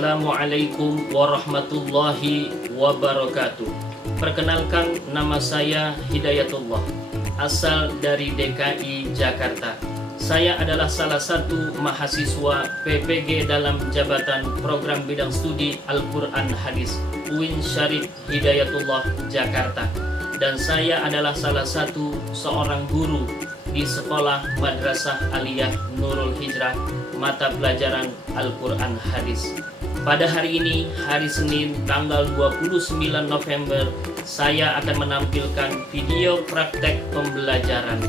Assalamualaikum warahmatullahi wabarakatuh. Perkenalkan, nama saya Hidayatullah, asal dari DKI Jakarta. Saya adalah salah satu mahasiswa PPG dalam Jabatan Program Bidang Studi Al-Quran Hadis UIN Syarif Hidayatullah Jakarta. Dan saya adalah salah satu seorang guru di Sekolah Madrasah Aliyah Nurul Hijrah mata pelajaran Al-Quran Hadis. Pada hari ini, hari Senin, tanggal 29 November, saya akan menampilkan video praktek pembelajaran.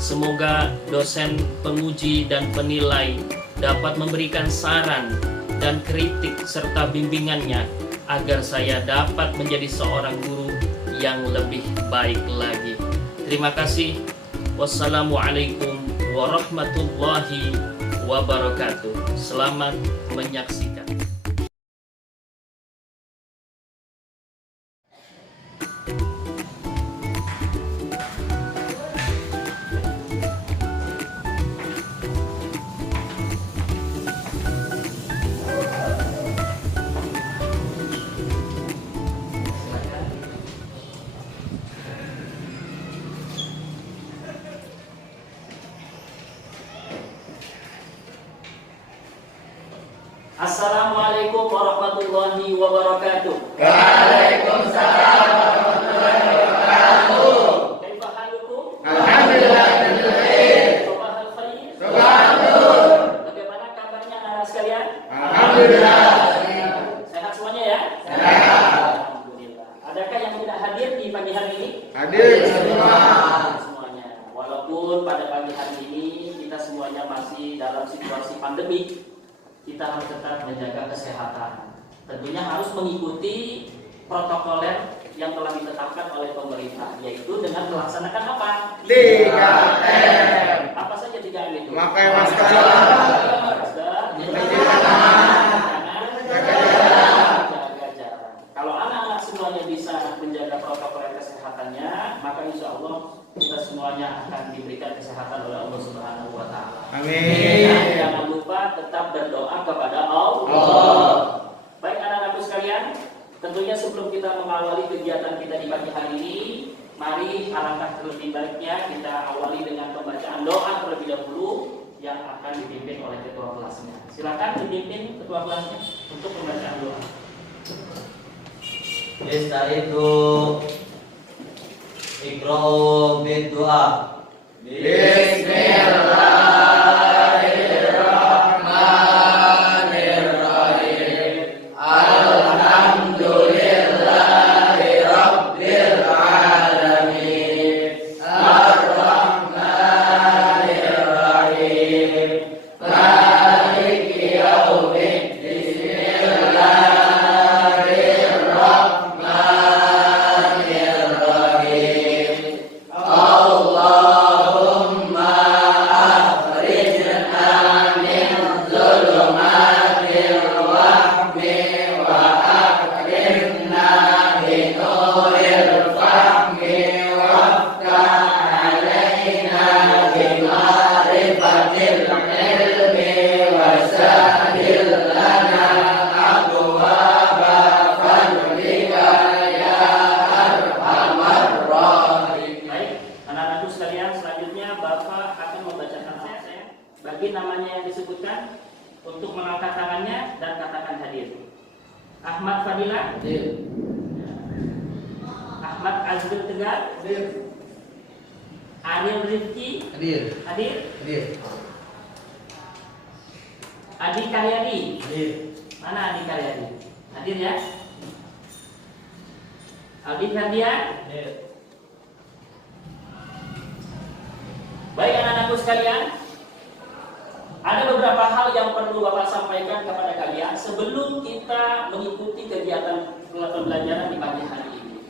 Semoga dosen, penguji, dan penilai dapat memberikan saran dan kritik serta bimbingannya agar saya dapat menjadi seorang guru yang lebih baik lagi. Terima kasih. Wassalamualaikum warahmatullahi wabarakatuh. Selamat menyaksikan. Assalamualaikum warahmatullahi wabarakatuh. Waalaikumsalam warahmatullahi wabarakatuh. Kaifa halukum? Alhamdulillah khair. Sabahal khair. Subhanallah. Bagaimana kabarnya anak sekalian? Alhamdulillah. Sehat semuanya ya? Sehat. Alhamdulillah. Adakah yang tidak hadir di pagi hari ini? Hadir semua. Semuanya. Walaupun pada pagi hari ini kita semuanya masih dalam situasi pandemi, kita harus tetap menjaga kesehatan. Tentunya harus mengikuti protokoler yang telah ditetapkan oleh pemerintah, yaitu dengan melaksanakan apa? 3M. Apa saja 3M itu? Memakai masker, mencuci tangan, jaga jarak. Kalau anak-anak semuanya bisa menjaga protokoler kesehatannya, maka insya Allah kita semuanya akan diberikan kesehatan oleh Allah Subhanahu wa Ta'ala. Amin. Dan jangan lupa tetap berdoa kepada Allah. Baik anak-anakku sekalian, tentunya sebelum kita mengawali kegiatan kita di pagi hari ini, mari alangkah terlebih baiknya kita awali dengan pembacaan doa terlebih dahulu yang akan dipimpin oleh ketua kelasnya. Silakan dipimpin ketua kelasnya untuk pembacaan doa. Istaitu Iqra'u bid-du'a. Bismillahirrahmanirrahim. Alhamdulillahi rabbil alamin. Ar-Rahmanirrahim. Maliki yaumiddin. Bismillahirrahmanirrahim. Allahumma akhrijna min dhulumatil wahmi wa akrimna bi nuril fahmi waftah alaina bi ma'rifatil ilmi wa sahhil lana abwaaba fadlika ya arhamar rahimin. Baik, anak-anakku sekalian, selanjutnya Bapak akan membacakan saya bagi namanya yang disebutkan untuk mengangkat tangannya dan katakan hadir. Ahmad Fadila, Ahmad Azril Tegar, Ariel Rifki, Hadir. hadir. Hadir. Adi Karyadi, Hadir. mana Adi Karyadi? Hadir ya. Aldi Ferdian. Hadir. Baik anak-anakku sekalian, ada beberapa hal yang perlu Bapak sampaikan kepada kalian sebelum kita mengikuti kegiatan pembelajaran di pagi hari ini.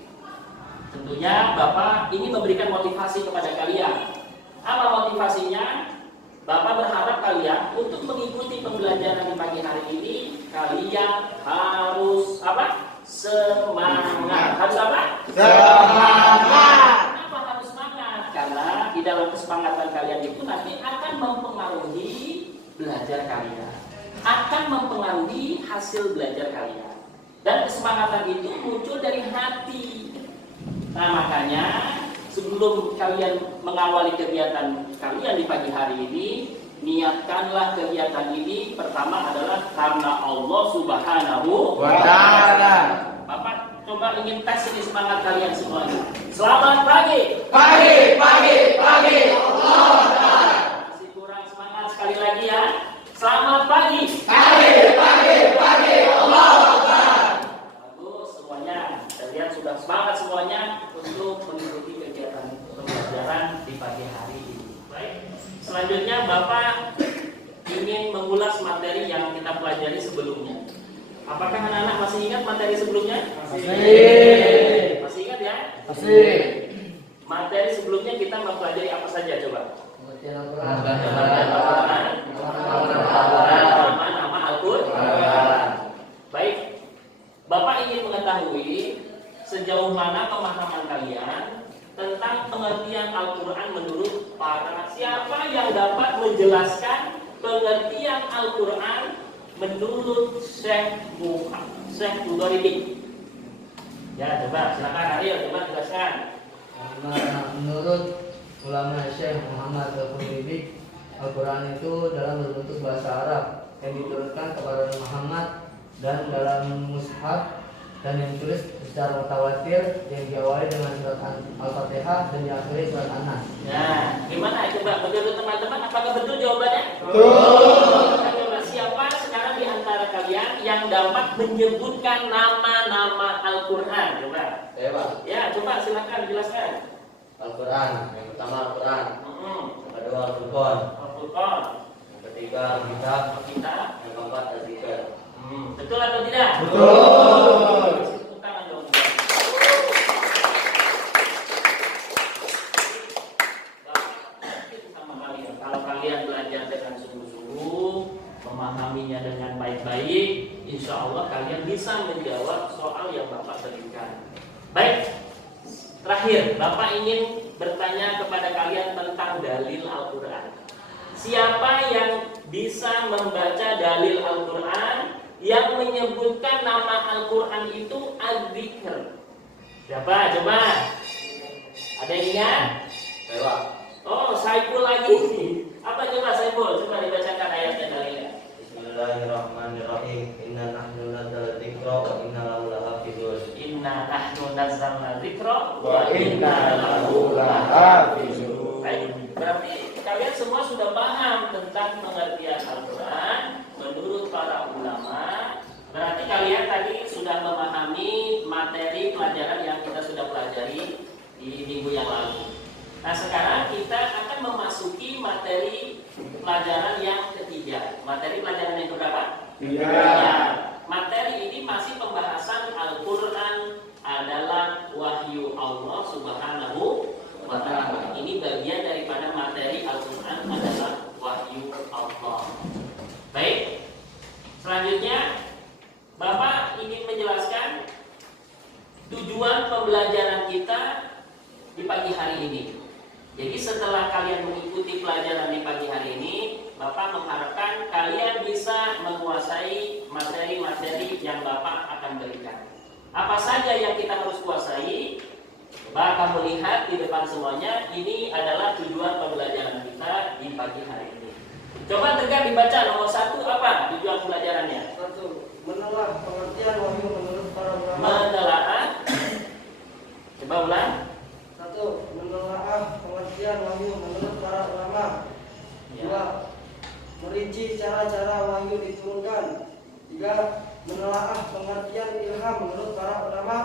Tentunya Bapak ini memberikan motivasi kepada kalian. Apa motivasinya? Bapak berharap kalian untuk mengikuti pembelajaran di pagi hari ini, kalian harus apa? Semangat. Harus apa? Semangat. Kenapa harus semangat? Karena di dalam kesepakatan kalian itu nanti akan mempengaruhi belajar kalian. akan mempengaruhi hasil belajar kalian. Dan kesemangatan itu muncul dari hati. Nah, makanya sebelum kalian mengawali kegiatan kalian di pagi hari ini, niatkanlah kegiatan ini pertama adalah karena Allah Subhanahu wa ta'ala. Bapak coba ingin tes ini semangat kalian semuanya. Selamat pagi. Pagi, pagi, pagi. Allah ta'ala. Masih kurang semangat, sekali lagi ya. Selamat pagi. Pagi, pagi, pagi. Allah ta'ala. Bagus semuanya. Saya lihat sudah semangat semuanya untuk mengikuti kegiatan pembelajaran di pagi hari ini. Baik. Selanjutnya Bapak ingin mengulas materi yang kita pelajari sebelumnya. Apakah anak-anak masih ingat materi sebelumnya? Masih. Masih ingat ya? Masih. Materi sebelumnya kita mempelajari apa saja coba? Nama Al-Quran. Baik. Bapak ingin mengetahui sejauh mana pemahaman kalian tentang pengertian Al-Quran menurut para siapa yang dapat menjelaskan pengertian Al-Quran menurut Syekh Mudharibi. Ya, coba silakan Ariel, coba jelaskan. Menurut ulama Syekh Muhammad Al-Qurtubi, Al-Quran itu dalam berbentuk bahasa Arab yang diturunkan kepada Muhammad dan dalam mushaf dan yang ditulis secara mutawatir yang diawali dengan surat Al-Fatihah dan diakhiri surat An-Nas. Nah, gimana coba menurut teman-teman apakah betul jawabannya? Betul. Coba siapa sekarang di antara kalian yang dapat menyebutkan nama-nama Al-Quran? Coba. Ya, Pak. Ya, coba silakan jelaskan. Al-Quran. Yang pertama Al-Quran. Yang kedua Al-Furqan. Al-Furqan. Yang ketiga Kitab. Kita. Yang keempat Al-Zikr. Betul atau tidak? Betul. Tepuk tangan dong. Sama kalian. Kalau kalian belajar dengan sungguh-sungguh, memahaminya dengan baik-baik, insya Allah kalian bisa menjawab soal yang Bapak berikan. Baik. Terakhir, Bapak ingin bertanya kepada kalian tentang dalil Al-Quran. Siapa yang bisa membaca dalil Al-Quran yang menyebutkan nama Al-Quran itu Az-Zikr? Siapa? Coba. Ada yang ingat? Ya, Pak. Oh, Saiful lagi. Apa coba Saiful? Coba dibacakan ayatnya dalilnya. Bismillahirrahmanirrahim. Inna nahnu nazzalna dzikra wa inna lahu lahafizun. Inna nahnu nazzalna dzikra Wa inna lahu lahafizun. Baik, berarti kalian semua sudah paham tentang pengertian Al-Quran menurut para ulama. Berarti kalian tadi sudah memahami materi pelajaran yang kita sudah pelajari di minggu yang lalu. Nah, sekarang kita akan memasuki materi pelajaran yang ketiga. Materi pelajaran yang berapa? Tiga. Ya, materi ini masih pembahasan Al-Quran adalah wahyu Allah Subhanahu wa ta'ala. Ini bagian daripada materi Al-Quran adalah wahyu Allah. Baik. Selanjutnya Bapak ingin menjelaskan tujuan pembelajaran kita di pagi hari ini. Jadi setelah kalian mengikuti pelajaran di pagi hari ini, Bapak mengharapkan kalian bisa menguasai materi-materi yang Bapak akan berikan. Apa saja yang kita harus kuasai? Bapak akan melihat di depan semuanya, ini adalah tujuan pembelajaran kita di pagi hari ini. Coba tegak dibaca nomor 1 apa tujuan pembelajarannya? 1. Menelaah pengertian wahyu menurut para ulama. Menelaah. Coba ulang. 1. Menelaah pengertian wahyu menurut para ulama. 2. Merinci cara-cara wahyu diturunkan. 3. Menelaah pengertian ilham menurut para ulama.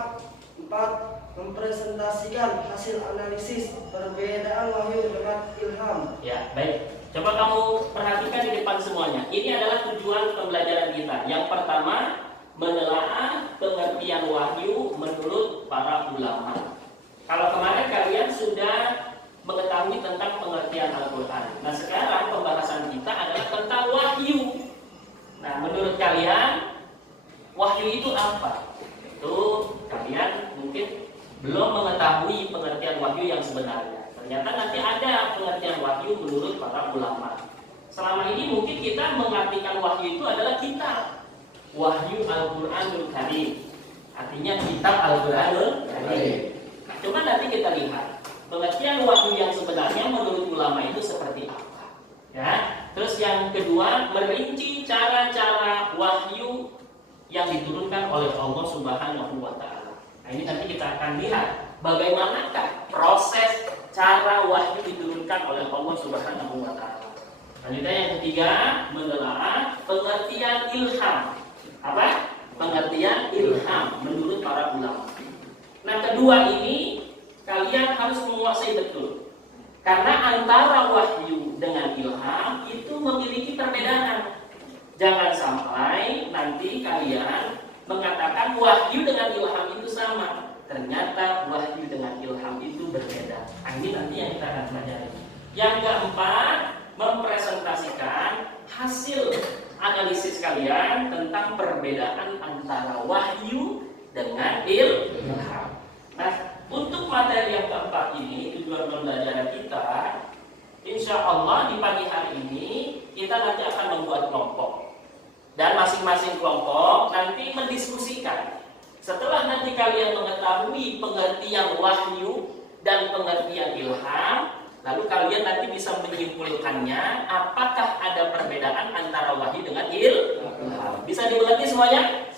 4. Mempresentasikan hasil analisis perbedaan wahyu dengan ilham. Ya, baik. Coba kamu perhatikan di depan semuanya. Ini adalah tujuan pembelajaran kita. Yang pertama, menelaah pengertian wahyu menurut para ulama. Kalau kemarin kalian sudah mengetahui tentang pengertian Al-Quran. Nah, sekarang pembahasan kita adalah tentang wahyu. Nah, menurut kalian wahyu itu apa? Itu kalian mungkin belum mengetahui pengertian wahyu yang sebenarnya. Ternyata nanti ada pengertian wahyu menurut para ulama. Selama ini mungkin kita mengartikan wahyu itu adalah kitab. Wahyu Al-Qur'anul Karim. Artinya kitab Al-Qur'anul Karim. Nah, coba nanti kita lihat pengertian wahyu yang sebenarnya menurut ulama itu seperti apa. Ya. Terus yang kedua, merinci cara-cara wahyu yang diturunkan oleh Allah Subhanahu wa taala. Nah, ini nanti kita akan lihat bagaimanakah proses cara wahyu diturunkan oleh Allah Subhanahu wa taala. Lanjutnya yang ketiga, menelaah pengertian ilham. Apa? Pengertian ilham menurut para ulama. Nah, kedua ini kalian harus menguasai betul. Karena antara wahyu dengan ilham itu memiliki perbedaan. Jangan sampai nanti kalian mengatakan wahyu dengan ilham itu sama. Ternyata wahyu dengan ilham itu berbeda. Nah, ini nanti yang kita akan pelajari. Yang keempat, mempresentasikan hasil analisis kalian tentang perbedaan antara wahyu dengan ilham. Nah, untuk materi yang keempat ini, tujuan pembelajaran kita, insya Allah di pagi hari ini kita nanti akan membuat kelompok. Dan masing-masing kelompok nanti mendiskusikan. Setelah nanti kalian mengetahui pengertian wahyu dan pengertian ilham, lalu kalian nanti bisa menyimpulkannya apakah ada perbedaan antara wahyu dengan ilham. Bisa dimengerti semuanya?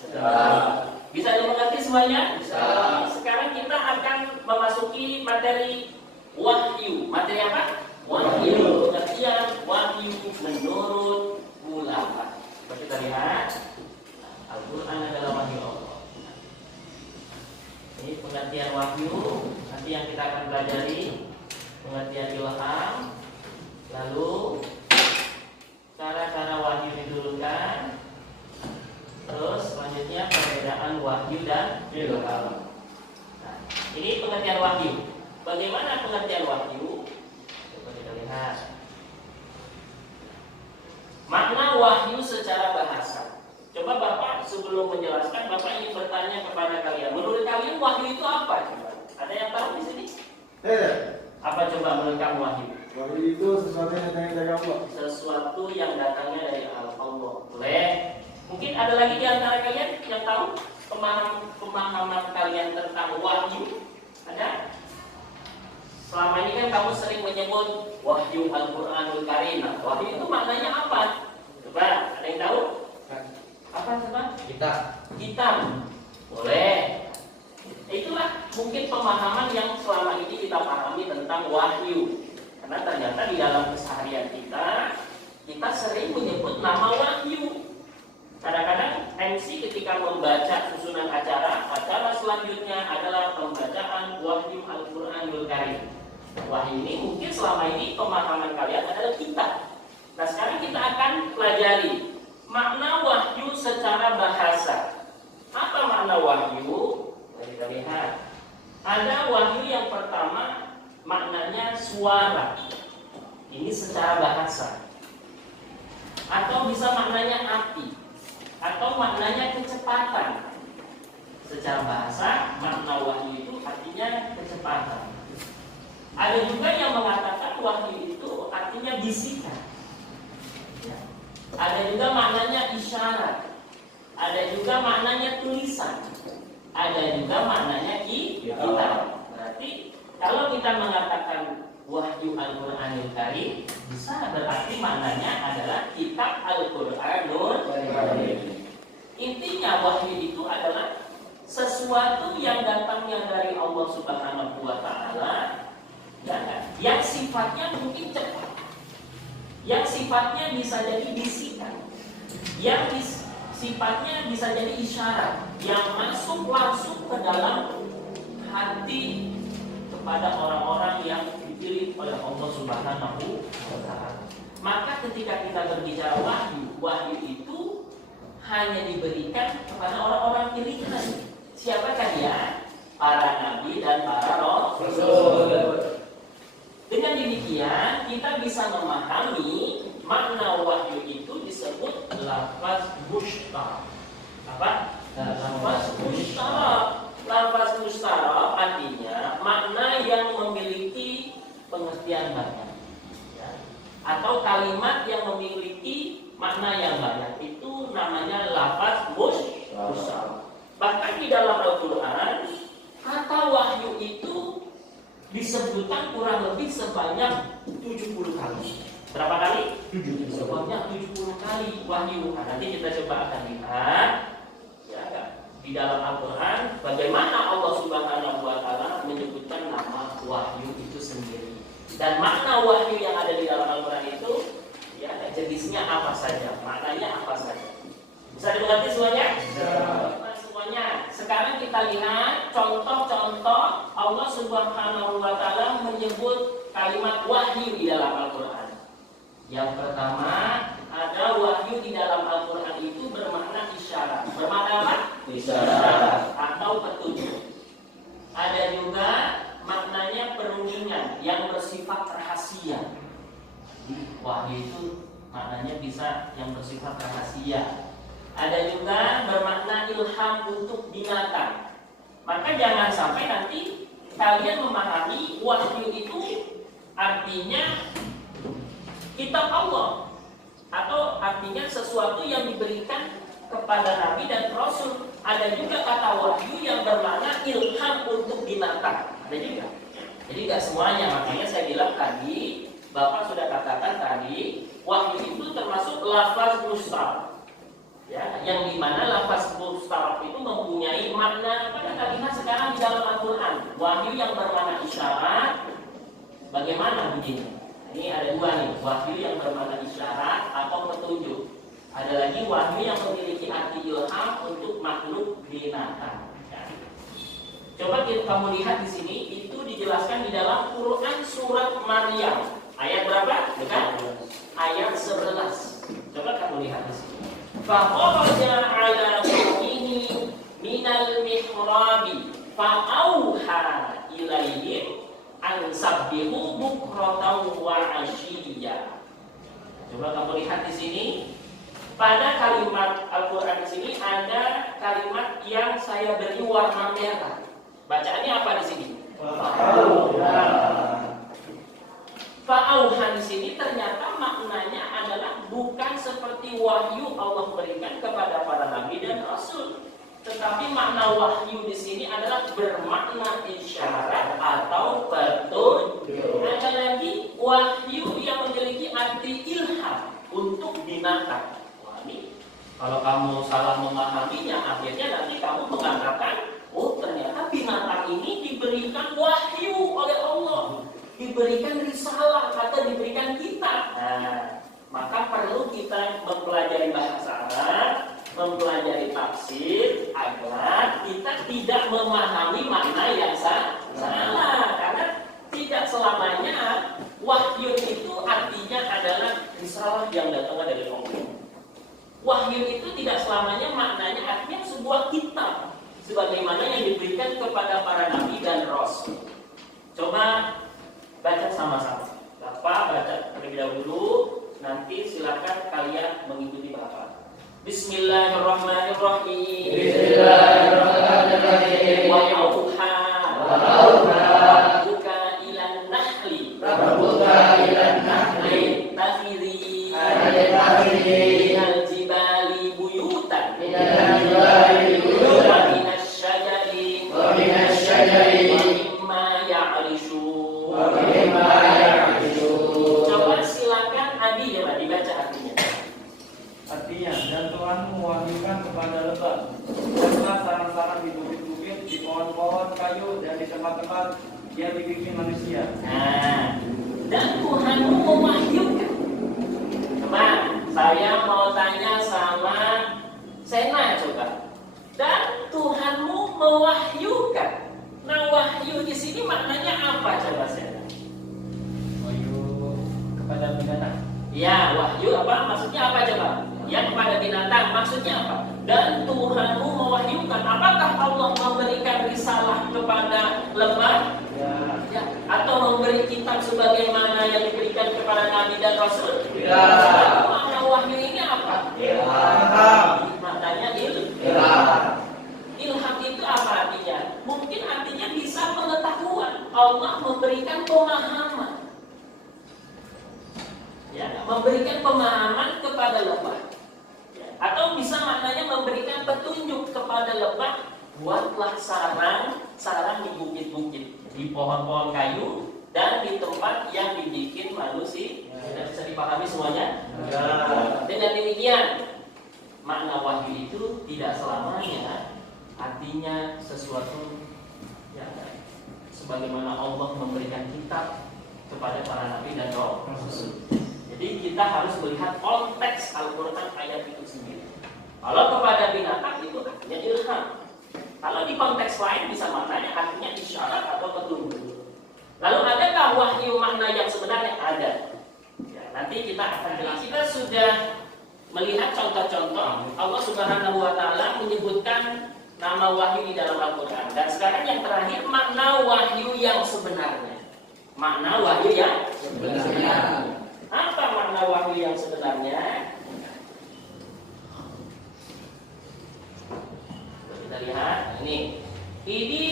Bisa dimengerti semuanya? Bisa. Sekarang kita akan memasuki materi wahyu. Materi apa? Wahyu. Pengertian wahyu menurut ulama. Kita lihat, Al-Quran adalah wahyu Allah. Ini pengertian wahyu. Nanti yang kita akan pelajari pengertian ilham, lalu cara-cara wahyu diturunkan, terus selanjutnya perbedaan wahyu dan ilham. Nah, ini pengertian wahyu. Bagaimana pengertian wahyu? Coba kita lihat. Makna wahyu secara bahasa. Coba Bapak sebelum menjelaskan, Bapak ingin bertanya kepada kalian. Menurut kalian wahyu itu apa? Coba. Ada yang tahu di sini? Apa coba menurut kamu wahyu? Wahyu itu sesuatu yang datangnya dari Allah. Sesuatu yang datangnya dari Allah. Boleh? Mungkin ada lagi di antara kalian yang tahu pemahaman kalian tentang wahyu? Ada? Selama ini kan kamu sering menyebut wahyu Al-Qur'anul Karim. Wahyu itu maknanya apa? Coba, ada yang tahu? Apa coba? Kitab. Boleh. Itulah mungkin pemahaman yang selama ini kita pahami tentang wahyu. Karena ternyata di dalam keseharian kita sering menyebut nama wahyu. Kadang-kadang MC ketika membaca susunan acara selanjutnya adalah pembacaan wahyu Al-Qur'anul Karim. Wahyu ini mungkin selama ini pemahaman kalian adalah kitab. Nah, sekarang kita akan pelajari makna wahyu secara bahasa. Apa makna wahyu? Mari kita lihat. Ada wahyu yang pertama maknanya suara. Ini secara bahasa. Atau bisa maknanya api. Atau maknanya kecepatan. Secara bahasa, makna wahyu itu artinya kecepatan. Ada juga yang mengatakan wahyu itu artinya bisikan. Ya. Ada juga maknanya isyarat. Ada juga maknanya tulisan. Ada juga maknanya kitab. Berarti kalau kita mengatakan wahyu Al-Qur'anul Karim, bisa berarti maknanya adalah kitab Al-Qur'anul Karim. Intinya wahyu itu adalah sesuatu yang datangnya dari Allah Subhanahu wa taala, yang sifatnya mungkin cepat, yang sifatnya bisa jadi bisikan, yang sifatnya bisa jadi isyarat, yang masuk langsung ke dalam hati kepada orang-orang yang dipilih oleh Allah Subhanahu wa taala. Maka ketika kita berbicara wahyu itu hanya diberikan kepada orang-orang pilihan. Siapakah dia? Para nabi dan para rasul. Dengan demikian kita bisa memahami makna wahyu itu disebut lafaz mushtara. Apa? Lafaz mushtara. Lafaz mushtara artinya makna yang memiliki pengertian banyak. Ya. atau kalimat yang memiliki makna yang banyak. Itu namanya lafaz musyarah. Bahkan di dalam Al-Quran, kata wahyu itu disebutkan kurang lebih sebanyak 70 kali. Berapa kali? 70. Sebanyak 70 kali wahyu. Nah, nanti kita coba akan lihat ya, di dalam Al-Quran bagaimana Allah Subhanahu wa Ta'ala menyebutkan nama wahyu itu sendiri. Dan makna wahyu yang ada di dalam Al-Quran itu ya, jenisnya apa saja, maknanya apa saja. Bisa dimengerti semuanya? Semuanya. Sekarang kita lihat contoh-contoh Allah Subhanahu wa Ta'ala menyebut kalimat wahyu di dalam Al-Quran. Yang pertama, ada wahyu di dalam Al-Quran itu bermakna isyarat. Bermakna apa? Isyarat atau petunjuk. Ada juga maknanya perundingan yang bersifat rahasia. Wahyu itu maknanya bisa yang bersifat rahasia. Ada juga bermakna ilham untuk binatang. Maka jangan sampai nanti kalian memahami wahyu itu artinya kitab Allah, atau artinya sesuatu yang diberikan kepada Nabi dan Rasul. Ada juga kata wahyu yang bermakna ilham untuk binatang. Ada juga. Jadi nggak semuanya. Makanya saya bilang tadi, Bapak sudah katakan tadi, wahyu itu termasuk lafaz mustarab. Ya, yang dimana lafaz mustarab itu mempunyai makna pada kalimat sekarang di dalam Al-Quran. Wahyu yang bermakna isyarat, bagaimana begini? Ini ada dua nih, wahyu yang bermakna isyarat atau petunjuk. Ada lagi wahyu yang memiliki arti ilham untuk makhluk binatang. Ya. Coba kamu lihat di sini, itu dijelaskan di dalam Quran surat Maryam. Ayat berapa? Dekat? Ayat 11. Coba kamu lihat di sini. Faqaraja ala qaumihi minal mihrabi fa'auha ilaihim an sabbihu bukratan wa asyiyya. Coba kamu lihat di sini. Pada kalimat Al-Quran di sini ada kalimat yang saya beri warna merah. Bacaannya apa di sini? Fa'auha di sini ternyata maknanya adalah bukan seperti wahyu Allah berikan kepada para nabi dan rasul, tetapi makna wahyu di sini adalah bermakna isyarat atau petunjuk. Ada lagi wahyu yang memiliki arti ilham untuk binatang. Wah, ini kalau kamu salah memahaminya, akhirnya nanti kamu mengatakan, oh ternyata binatang ini diberikan wahyu oleh Allah, diberikan risalah atau diberikan kitab. Nah, maka perlu kita mempelajari bahasa Arab, mempelajari tafsir agar kita tidak memahami makna yang salah. Karena tidak selamanya wahyu itu artinya adalah risalah yang datang dari Allah. Wahyu itu tidak selamanya maknanya artinya sebuah kitab, sebagaimana yang diberikan kepada para nabi dan rasul. Coba baca sama-sama. Bapak baca terlebih dahulu, nanti silakan kalian mengikuti Bapak. Bismillahirrahmanirrahim. Bismillahirrahmanirrahim. Wa yauha. Wa yauha. Rabbuka ilan nahli. Rabbuka ilan nahli. Takhiri. Takhiri. Minal jibali buyutan. Minal jibali buyutan. Wa minas syajari. Wa minas syajari. Wa mimma ya'rishun. Wa mimma ya'rishun. Coba silakan Adi ya Pak, dibaca artinya. Artinya, dan Tuhan mewahyukan kepada lebah, janganlah sarang-sarang di bukit-bukit, di pohon-pohon kayu, dan di tempat-tempat yang dibikin manusia. Nah, dan Tuhanmu mewahyukan. Coba saya mau tanya sama Sena coba. Dan Tuhanmu mewahyukan. Nah, wahyu di sini maknanya apa coba Sena? Wahyu kepada binatang. Ya, wahyu apa? Maksudnya apa coba? Ya, kepada binatang. Maksudnya apa? Dan Tuhanmu mewahyukan. Apakah Allah memberikan risalah kepada lebah? Ya. Atau memberi kitab sebagaimana yang diberikan kepada Nabi dan Rasul? Ya. Makna wahyu ini apa? Ilham. Maknanya Ilham. Ilham itu apa artinya? Mungkin artinya bisa pengetahuan. Allah memberikan pemahaman. Ya, memberikan pemahaman kepada lebah. Atau bisa maknanya memberikan petunjuk kepada lebah, buatlah sarang di bukit-bukit, di pohon-pohon kayu, dan di tempat yang dibikin manusia. Sudah bisa dipahami semuanya? Ya. Dengan demikian, makna wahyu itu tidak selamanya artinya sesuatu yang sebagaimana Allah memberikan kitab kepada para nabi dan rasul. Jadi kita harus melihat konteks Al-Quran ayat itu sendiri. Kalau kepada binatang itu artinya ilham. Kalau di konteks lain bisa maknanya artinya isyarat atau petunjuk. Lalu adakah wahyu makna yang sebenarnya? Ada. Ya, nanti kita akan jelas. Kita sudah melihat contoh-contoh Allah Subhanahu wa Ta'ala menyebutkan nama wahyu di dalam Al-Quran. Dan sekarang yang terakhir, makna wahyu yang sebenarnya. Makna wahyu yang sebenarnya. Apa makna wahyu yang sebenarnya? Kita lihat ini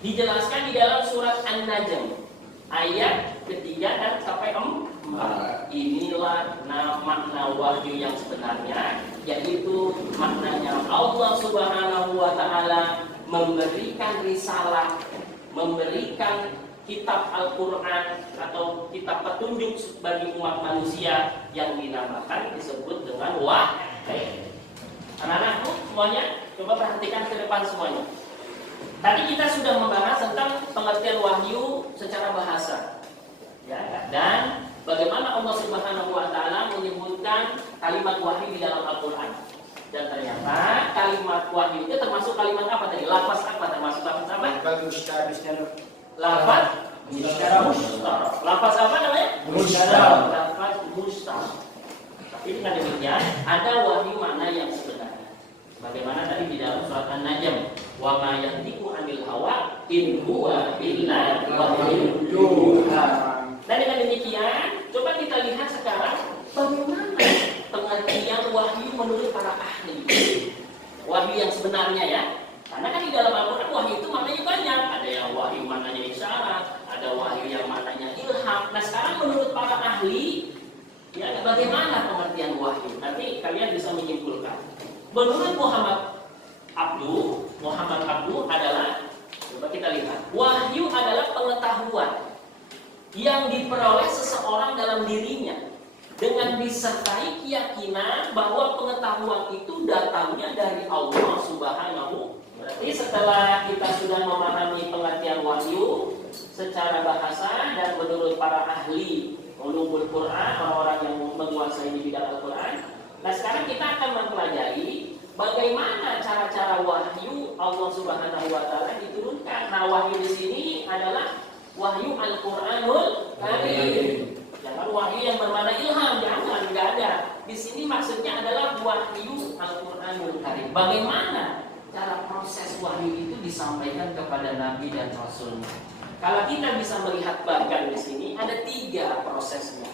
dijelaskan di dalam surat An-Najm ayat ketiga dan sampai 4. Inilah makna wahyu yang sebenarnya, yaitu maknanya Allah Subhanahu wa Ta'ala memberikan risalah, memberikan kitab Al-Quran atau kitab petunjuk bagi umat manusia yang dinamakan disebut dengan wahyu. Anak-anakku semuanya, coba perhatikan ke depan semuanya. Tadi kita sudah membahas tentang pengertian wahyu secara bahasa, ya, dan bagaimana Allah Subhanahu wa Ta'ala menyebutkan kalimat wahyu di dalam Al-Quran. Dan ternyata kalimat wahyu itu termasuk kalimat apa tadi? Lafaz apa? Termasuk lafaz apa? Lafaz mustar. Lafaz apa namanya? Mustar. Lafaz mustar. Tapi dengan demikian ada wahyu makna yang sebenarnya. Bagaimana tadi di dalam surat An-Najm, wa ma yantiqu 'anil hawa in huwa illa wahyun yuha. Dan dengan demikian, coba kita lihat sekarang bagaimana pengertian wahyu menurut para ahli. Wahyu yang sebenarnya ya. Karena kan di dalam Al-Quran wahyu itu maknanya banyak. Ada yang wahyu maknanya isyarat, ada wahyu yang maknanya ilham. Nah sekarang menurut para ahli, ya bagaimana pengertian wahyu? Nanti kalian bisa menyimpulkan. Menurut Muhammad Abdu adalah, coba kita lihat, wahyu adalah pengetahuan yang diperoleh seseorang dalam dirinya dengan disertai keyakinan bahwa pengetahuan itu datangnya dari Allah Subhanahu. Berarti setelah kita sudah memahami pengertian wahyu secara bahasa dan menurut para ahli ulumul Quran, orang-orang yang menguasai di bidang Al-Quran, nah sekarang kita akan mempelajari bagaimana cara-cara wahyu Allah Subhanahu wa Ta'ala diturunkan. Nah, wahyu di sini adalah wahyu Al-Qur'anul Karim. Jangan wahyu yang bermakna ilham, jangan, enggak ada. Di sini maksudnya adalah wahyu Al-Qur'anul Karim. Bagaimana cara proses wahyu itu disampaikan kepada nabi dan rasulnya? Kalau kita bisa melihat bahkan di sini ada 3 prosesnya.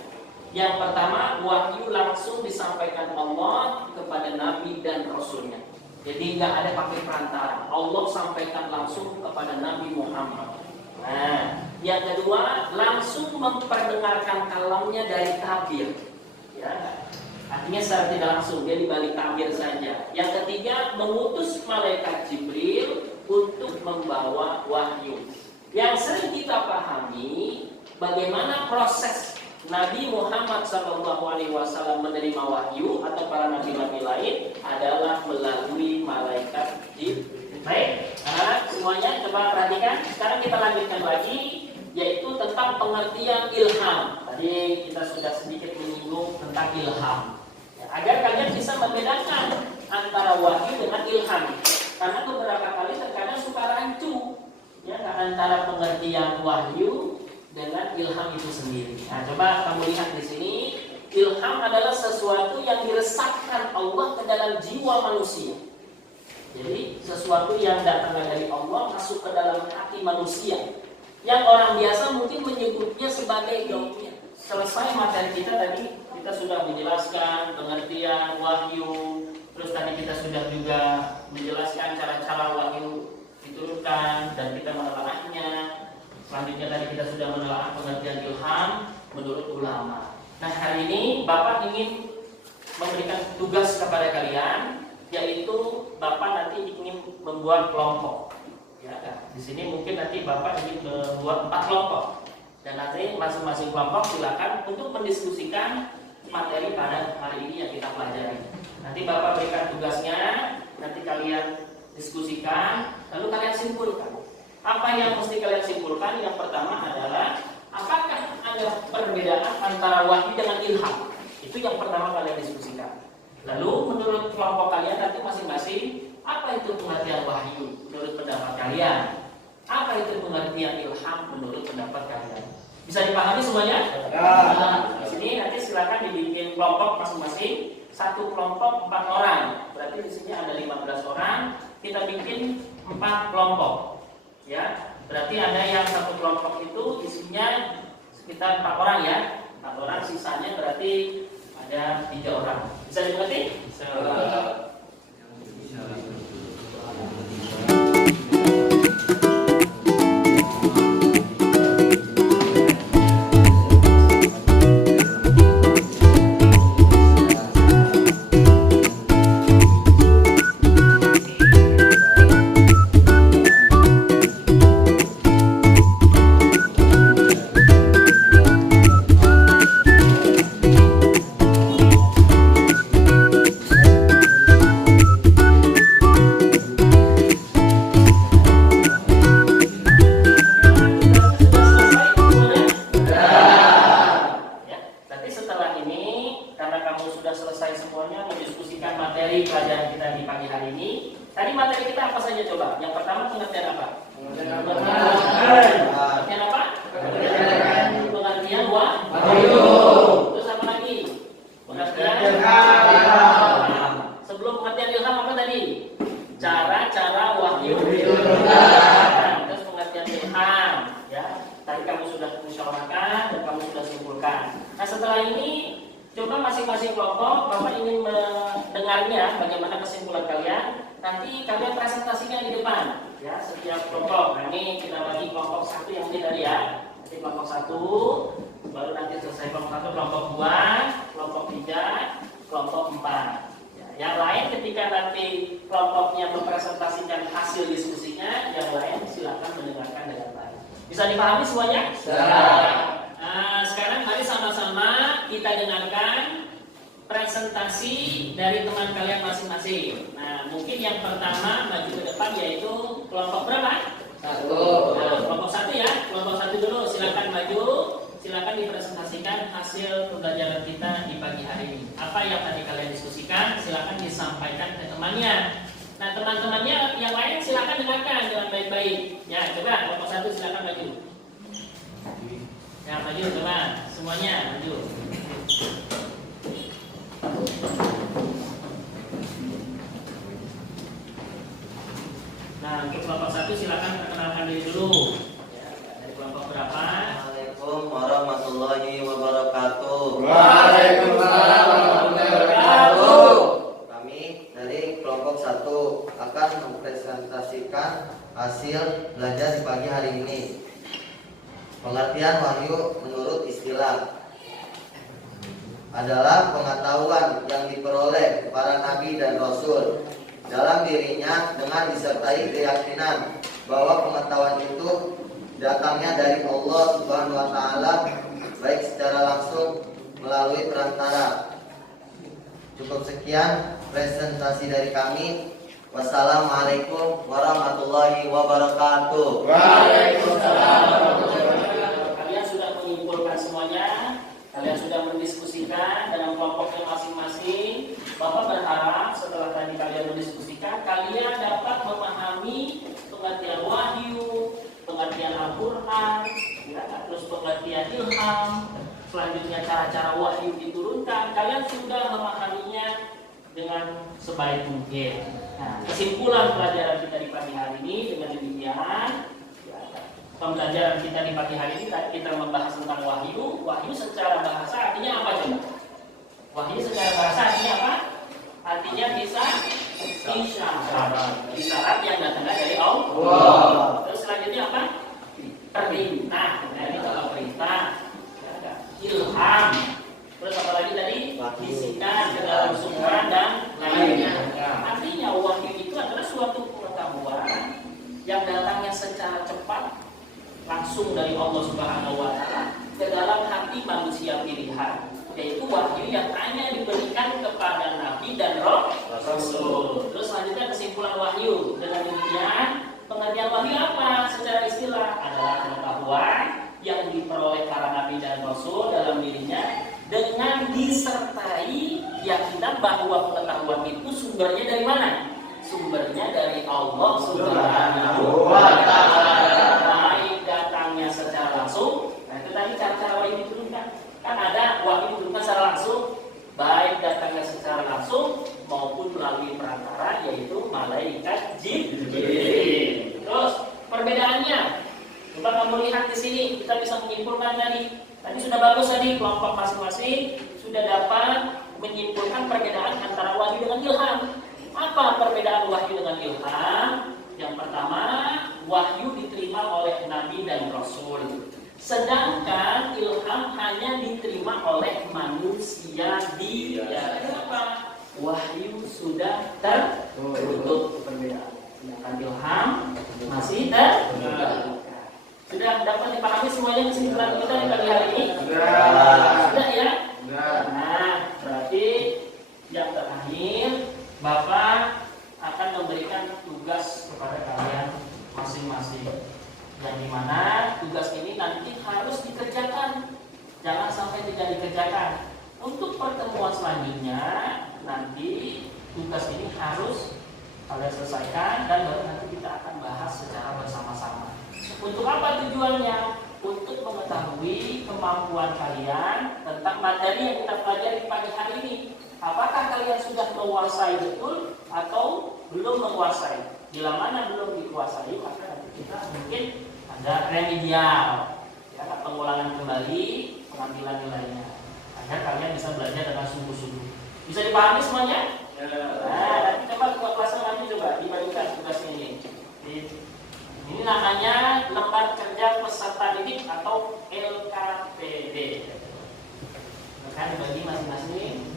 Yang pertama, wahyu langsung disampaikan Allah kepada nabi dan rasulnya. Jadi nggak ada pakai perantara. Allah sampaikan langsung kepada Nabi Muhammad. Nah, yang kedua, langsung memperdengarkan kalamnya dari tabir. Ya, artinya secara tidak langsung, dia dibalik tabir saja. Yang ketiga, mengutus malaikat Jibril untuk membawa wahyu. Yang sering kita pahami, bagaimana proses Nabi Muhammad SAW menerima wahyu atau para nabi-nabi lain adalah melalui malaikat Jibril. Baik, semuanya coba perhatikan. Sekarang kita lanjutkan lagi, yaitu tentang pengertian ilham. Tadi kita sudah sedikit menyinggung tentang ilham, ya, agar kalian bisa membedakan antara wahyu dengan ilham. Karena beberapa kali terkadang suka rancu, ya, antara pengertian wahyu dengan ilham itu sendiri. Nah, coba kamu lihat di sini, ilham adalah sesuatu yang diresapkan Allah ke dalam jiwa manusia. Jadi sesuatu yang datang dari Allah masuk ke dalam hati manusia. Yang orang biasa mungkin menyebutnya sebagai doanya. Selesai materi kita tadi, kita sudah menjelaskan pengertian wahyu. Terus tadi kita sudah juga menjelaskan cara-cara wahyu diturunkan dan kita menelaahnya. Selanjutnya tadi kita sudah menelaah pengertian ilham menurut ulama. Nah, hari ini Bapak ingin memberikan tugas kepada kalian, yaitu Bapak nanti ingin membuat kelompok. Ya, di sini mungkin nanti Bapak ingin membuat 4 kelompok, dan nanti masing-masing kelompok silakan untuk mendiskusikan materi pada hari ini yang kita pelajari. Nanti Bapak berikan tugasnya, nanti kalian diskusikan, lalu kalian simpulkan. Apa yang mesti kalian simpulkan? Yang pertama adalah apakah ada perbedaan antara wahyu dengan ilham? Itu yang pertama kalian diskusikan. Lalu menurut kelompok kalian nanti masing-masing, apa itu pengertian wahyu menurut pendapat kalian? Apa itu pengertian ilham menurut pendapat kalian? Bisa dipahami semuanya? Nah, di sini nanti silakan dibikin kelompok masing-masing. Satu kelompok 4 orang. Berarti di sini ada 15 orang. Kita bikin 4 kelompok. Ya, berarti ada yang satu kelompok itu isinya sekitar 4 orang ya. 4 orang, sisanya berarti ada 3 orang. Bisa dimengerti? Bisa. Bisa dipahami semuanya? Nah, sekarang mari sama-sama kita dengarkan presentasi dari teman kalian masing-masing. Nah, mungkin yang pertama maju ke depan yaitu kelompok berapa? 1. Nah, kelompok 1 ya. Kelompok 1 dulu, silakan maju. Silakan dipresentasikan hasil pembelajaran kita di pagi hari ini. Apa yang tadi kalian diskusikan, silakan disampaikan ke temannya. Nah, teman-temannya yang lain silakan dengarkan dengan baik-baik. Ya, coba kelompok 1 silakan maju. Ya, maju teman, semuanya maju. Nah, untuk kelompok 1 silakan perkenalkan diri dulu. Ya, dari kelompok berapa? Assalamualaikum warahmatullahi wabarakatuh. Waalaikumsalam warahmatullahi wabarakatuh. Kami dari kelompok 1 akan mempresentasikan hasil belajar di pagi hari ini. Pengertian wahyu menurut istilah adalah pengetahuan yang diperoleh para nabi dan rasul dalam dirinya dengan disertai keyakinan bahwa pengetahuan itu datangnya dari Allah Subhanahu wa taala baik secara langsung melalui perantara. Cukup sekian presentasi dari kami. Wassalamualaikum warahmatullahi wabarakatuh. Waalaikumsalam warahmatullahi wabarakatuh. Kalian sudah menyimpulkan semuanya, kalian sudah mendiskusikan dalam kelompoknya masing-masing. Bapak berharap setelah tadi kalian mendiskusikan, kalian dapat memahami pengertian wahyu, pengertian Al-Quran, ya, terus pengertian ilham, selanjutnya cara-cara wahyu diturunkan. Kalian sudah memahaminya dengan sebaik mungkin. Nah, kesimpulan pelajaran kita di pagi hari ini dengan demikian, pembelajaran kita di pagi hari ini kita membahas tentang wahyu. Wahyu secara bahasa artinya apa coba? Wahyu secara bahasa artinya apa? Artinya isyarat yang datangnya dari Allah. Terus selanjutnya apa? Perintah. Nah, ini kalau perintah. Ilham. Terus apalagi tadi bisikan ke dalam sumber dan lainnya. Artinya wahyu itu adalah suatu pengetahuan yang datangnya secara cepat langsung dari Allah Subhanahu wa taala ke dalam hati manusia pilihan. Yaitu wahyu yang hanya diberikan kepada nabi dan rasul. Terus selanjutnya kesimpulan wahyu. Dengan demikian, pengertian wahyu apa? Secara istilah adalah pengetahuan yang diperoleh para nabi dan rasul dalam dirinya dengan disertai keyakinan bahwa pengetahuan itu sumbernya dari mana? Sumbernya dari Allah Subhanahu wa taala. Baik datangnya secara langsung. Nah, itu tadi cara-cara wahyu diturunkan. Kan ada wahyu diturunkan secara langsung, baik datangnya secara langsung maupun melalui perantara yaitu malaikat Jibril. Terus perbedaannya, coba kamu lihat di sini, kita bisa menyimpulkan tadi. Tadi sudah bagus tadi, kelompok masing-masing sudah dapat menyimpulkan perbedaan antara wahyu dengan ilham. Apa perbedaan wahyu dengan ilham? Yang pertama, wahyu diterima oleh nabi dan rasul. Sedangkan ilham hanya diterima oleh manusia dia. Kenapa? Wahyu sudah tertutup perbedaan. Sedangkan ilham masih terbuka. Sudah dapat dipahami semuanya kesimpulan kita di pagi hari ini? Sudah ya? Nah, berarti yang terakhir Bapak akan memberikan tugas kepada kalian masing-masing. Yang dimana tugas ini nanti harus dikerjakan. Jangan sampai tidak dikerjakan. Untuk pertemuan selanjutnya nanti tugas ini harus kalian selesaikan dan baru nanti kita akan bahas secara bersama-sama. Untuk apa tujuannya? Untuk mengetahui kemampuan kalian tentang materi yang kita pelajari pagi hari ini. Apakah kalian sudah menguasai betul atau belum menguasai? Bila mana belum dikuasai, maka nanti kita mungkin ada remedial, ya, pengulangan kembali pengambilan nilainya, agar kalian bisa belajar dengan sungguh-sungguh. Bisa dipahami semuanya? Nah, nanti coba kelas nanti coba dibagikan tugasnya ini. Ini namanya lembar kerja peserta didik atau LKPD. Akan dibagi masing-masing.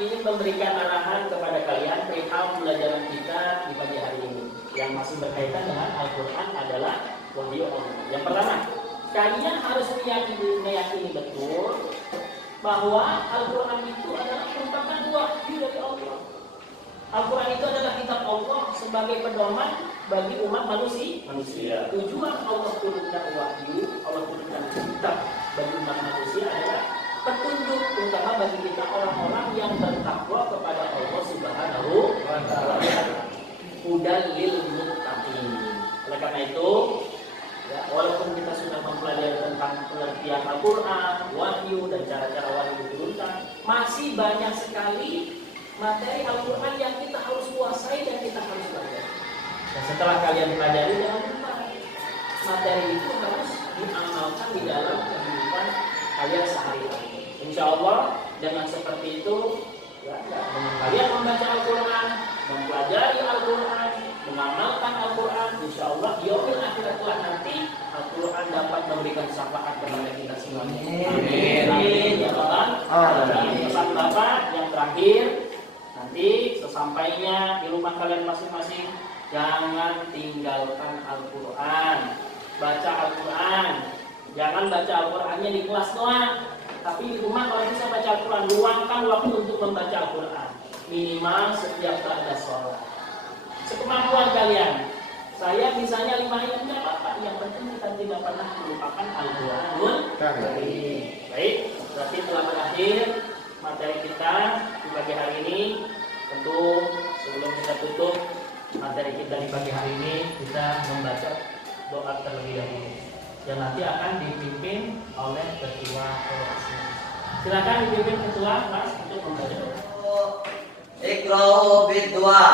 Ingin memberikan arahan kepada kalian perihal pembelajaran kita di pagi hari ini yang masih berkaitan dengan Al-Quran adalah wahyu Allah. Yang pertama, kalian harus meyakini betul bahwa Al-Quran itu adalah merupakan wahyu dari Allah. Al-Quran itu adalah kitab Allah sebagai pedoman bagi umat manusia. Tujuan Allah turunkan wahyu, Allah turunkan kitab bagi umat manusia adalah petunjuk terutama bagi kita orang-orang yang bertakwa kepada Allah Subhanahu wa taala. Hudan lil muttaqin. Oleh karena itu, ya, walaupun kita sudah mempelajari tentang pengertian Al-Qur'an, wahyu dan cara-cara wahyu diturunkan, masih banyak sekali materi Al-Qur'an yang kita harus kuasai dan kita harus belajar. Dan setelah kalian pelajari, jangan lupa materi itu harus diamalkan di dalam kehidupan kalian sehari-hari. Insya Allah dengan seperti itu, ya, dengan kalian membaca Al-Quran, mempelajari Al-Quran, mengamalkan Al-Quran, insya Allah yaumil akhirat kelak nanti Al-Quran dapat memberikan syafaat kepada kita semuanya. Amin. Ya Allah. Pesan Bapak yang terakhir, nanti sesampainya di rumah kalian masing-masing, jangan tinggalkan Al-Quran. Baca Al-Quran. Jangan baca Al-Qurannya di kelas doang. Tapi di rumah kalau bisa baca Al-Quran, luangkan waktu untuk membaca Al-Quran. Minimal setiap ba'da sholat. Sekemampuan kalian. Saya misalnya 5 ayat enggak apa-apa. Yang penting kita tidak pernah melupakan Al-Quranul Karim. Baik, berarti telah berakhir materi kita di pagi hari ini. Tentu sebelum kita tutup materi kita di pagi hari ini, kita membaca doa terlebih dahulu yang nanti akan dipimpin oleh ketua kelas. Silakan dipimpin ketua kelas untuk membaca doa. Iqra'u bid-du'a.